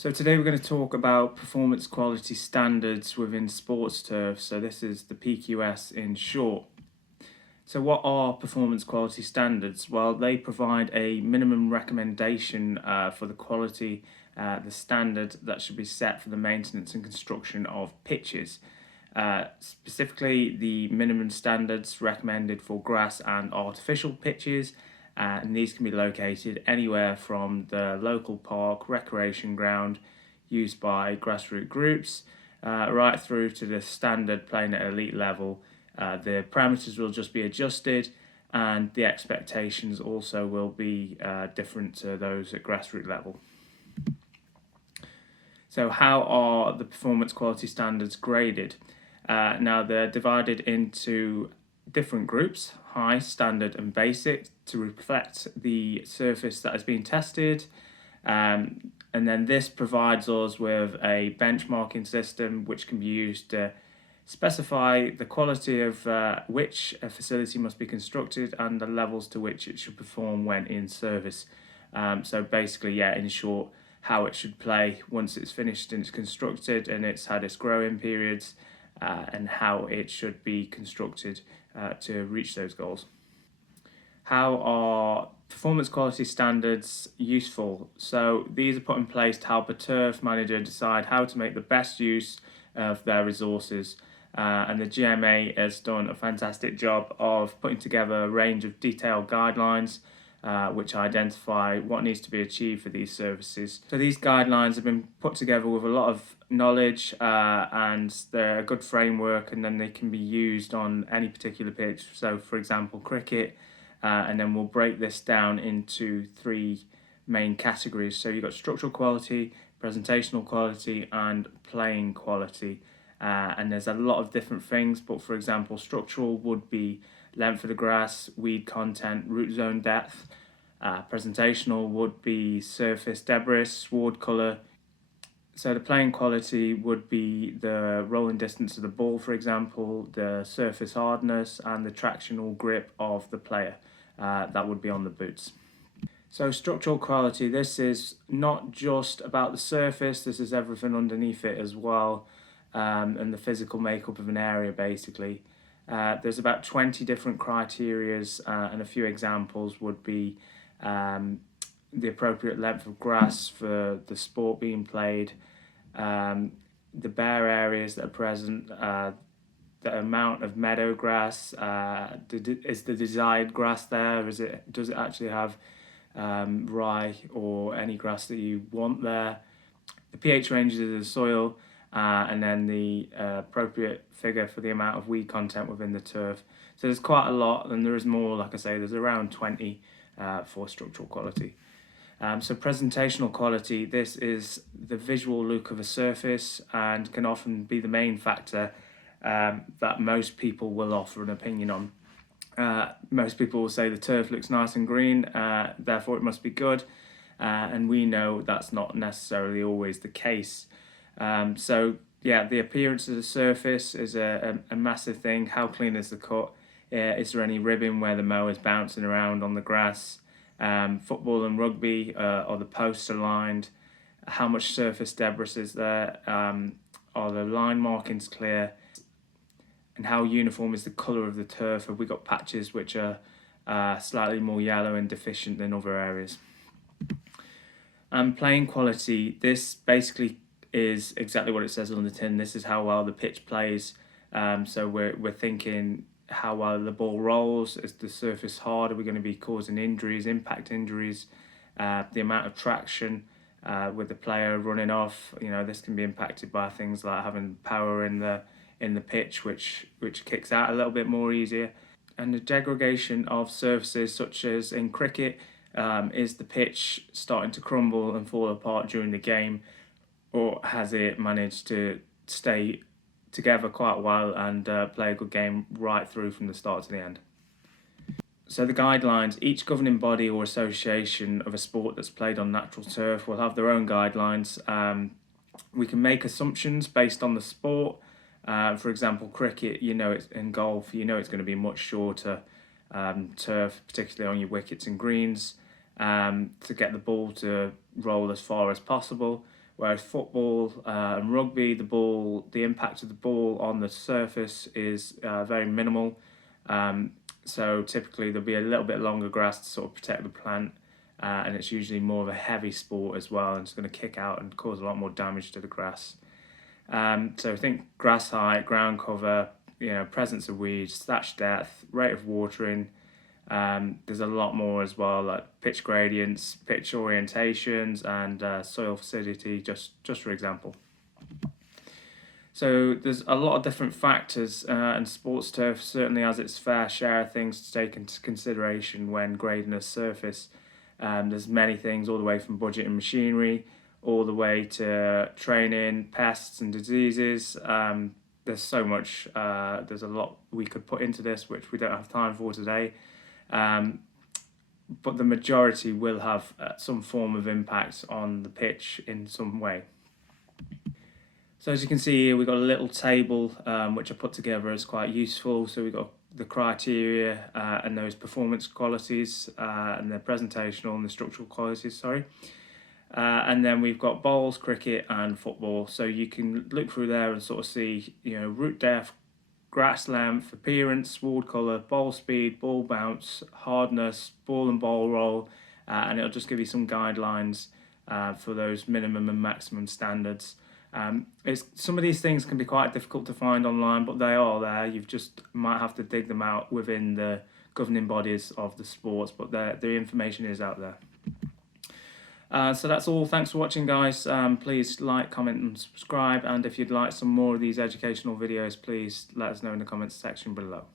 So today we're going to talk about performance quality standards within sports turf. So this is the PQS in short. So what are performance quality standards? Well, they provide a minimum recommendation for the quality, the standard that should be set for the maintenance and construction of pitches. Specifically, the minimum standards recommended for grass and artificial pitches, and these can be located anywhere from the local park, recreation ground used by grassroots groups, right through to the standard playing at elite level. The parameters will just be adjusted, and the expectations also will be different to those at grassroots level. So how are the performance quality standards graded? Now they're divided into different groups: high, standard and basic, to reflect the surface that has been tested. And then this provides us with a benchmarking system which can be used to specify the quality of which a facility must be constructed and the levels to which it should perform when in service. So basically, in short, how it should play once it's finished and it's constructed and it's had its growing periods, and how it should be constructed to reach those goals. How are performance quality standards useful? So these are put in place to help a turf manager decide how to make the best use of their resources. And the GMA has done a fantastic job of putting together a range of detailed guidelines which identify what needs to be achieved for these services. So these guidelines have been put together with a lot of knowledge, and they're a good framework, and then they can be used on any particular pitch. So for example, cricket, and then we'll break this down into three main categories. So you've got structural quality, presentational quality, and playing quality. And there's a lot of different things, but for example, structural would be length of the grass, weed content, root zone depth. Presentational would be surface debris, sward colour. So the playing quality would be the rolling distance of the ball, for example, the surface hardness and the tractional grip of the player. That would be on the boots. So structural quality, this is not just about the surface, this is everything underneath it as well, and the physical makeup of an area basically. There's about 20 different criterias, and a few examples would be the appropriate length of grass for the sport being played, the bare areas that are present, the amount of meadow grass, is the desired grass there, does it actually have rye or any grass that you want there, the pH ranges of the soil, and then the appropriate figure for the amount of weed content within the turf. So there's quite a lot, and there is more, like I say, there's around 20 for structural quality. So presentational quality, this is the visual look of a surface and can often be the main factor that most people will offer an opinion on. Most people will say the turf looks nice and green, therefore it must be good, and we know that's not necessarily always the case. The appearance of the surface is a massive thing. How clean is the cut? Is there any ribbing where the mower is bouncing around on the grass? Football and rugby, are the posts aligned? How much surface debris is there? Are the line markings clear? And how uniform is the colour of the turf? Have we got patches which are slightly more yellow and deficient than other areas? Playing quality, this basically is exactly what it says on the tin. This is how well the pitch plays. So we're thinking how well the ball rolls. Is the surface hard? Are we going to be causing injuries, impact injuries? The amount of traction with the player running off. This can be impacted by things like having power in the pitch, which kicks out a little bit more easier. And the degradation of surfaces, such as in cricket, is the pitch starting to crumble and fall apart during the game, or has it managed to stay together quite well and play a good game right through from the start to the end? So the guidelines, each governing body or association of a sport that's played on natural turf will have their own guidelines. We can make assumptions based on the sport. For example, cricket, it's in golf, it's going to be much shorter turf, particularly on your wickets and greens, to get the ball to roll as far as possible. Whereas football and rugby, the impact of the ball on the surface is very minimal. So typically there'll be a little bit longer grass to sort of protect the plant, and it's usually more of a heavy sport as well, and it's going to kick out and cause a lot more damage to the grass. So I think grass height, ground cover, presence of weeds, thatch depth, rate of watering. There's a lot more as well, like pitch gradients, pitch orientations, and soil facility, just for example. So there's a lot of different factors, and sports turf certainly has its fair share of things to take into consideration when grading a surface. There's many things, all the way from budget and machinery, all the way to training, pests and diseases. There's so much, there's a lot we could put into this, which we don't have time for today. But the majority will have some form of impact on the pitch in some way. So as you can see here, we've got a little table which I put together as quite useful. So we've got the criteria and those performance qualities and the presentational and the structural qualities, sorry. And then we've got bowls, cricket and football. So you can look through there and sort of see, root depth, grass length, appearance, sward colour, ball speed, ball bounce, hardness, ball and ball roll, and it'll just give you some guidelines for those minimum and maximum standards. Some of these things can be quite difficult to find online, but they are there. You just might have to dig them out within the governing bodies of the sports, but the information is out there. So that's all. Thanks for watching, guys. Please like, comment and subscribe, and if you'd like some more of these educational videos, please let us know in the comments section below.